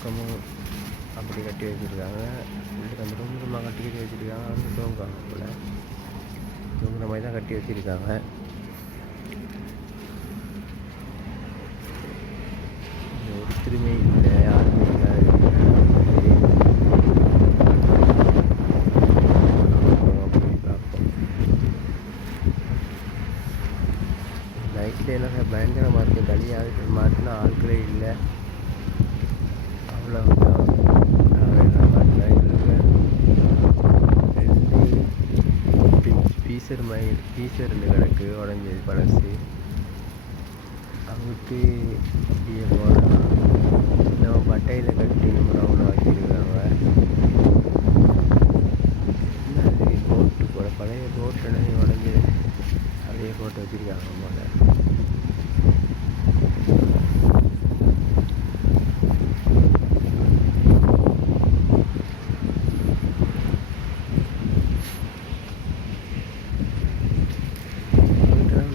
பக்கமும் அப்படி கட்டி வச்சுருக்காங்க. அந்த ரூம் கட்டி வச்சுருக்காங்க. வந்து தூங்குவாங்க போல், தூங்குற மாதிரி தான் கட்டி வச்சுருக்காங்க. ஒருத்தருமே இல்லை, யாருமே இல்லை. நைட்டில் எல்லாம் பயங்கரமாக இருக்குது. தனியாக மாற்றினா ஆட்களே இல்லை. அவ்வளோ பீசர் கிடக்கு உடஞ்சது பழசு. அங்கிட்டு இப்படியே போனால் நம்ம பட்டையில் கட்டி அவ்வளோ வச்சுருக்காங்க. போட்டு போட பழைய போட்டு உடஞ்சி அதையே போட்டு வச்சுருக்காங்க போல.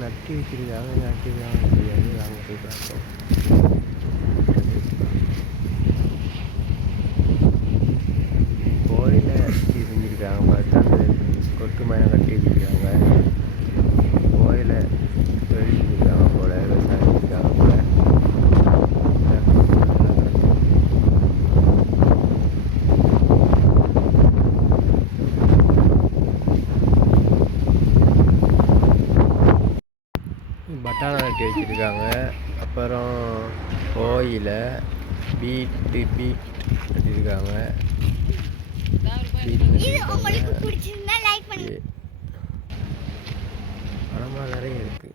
நட்டி வச்சுருக்காங்க, நட்டிருக்காங்க தெரியாது. நாங்கள் போய் பார்ப்போம். கோயில செஞ்சுருக்காங்க பார்த்தா கொட்டு மரம் கட்டி வச்சுருக்காங்க. கோயில தொழில் செஞ்சுருக்காங்க போல, விவசாயம் செஞ்சுருக்காங்க போல. பட்டாணி நட்டி வச்சுருக்காங்க. அப்புறம் கோயில பீட் வச்சுருக்காங்க. பணமாக நிறைய இருக்குது.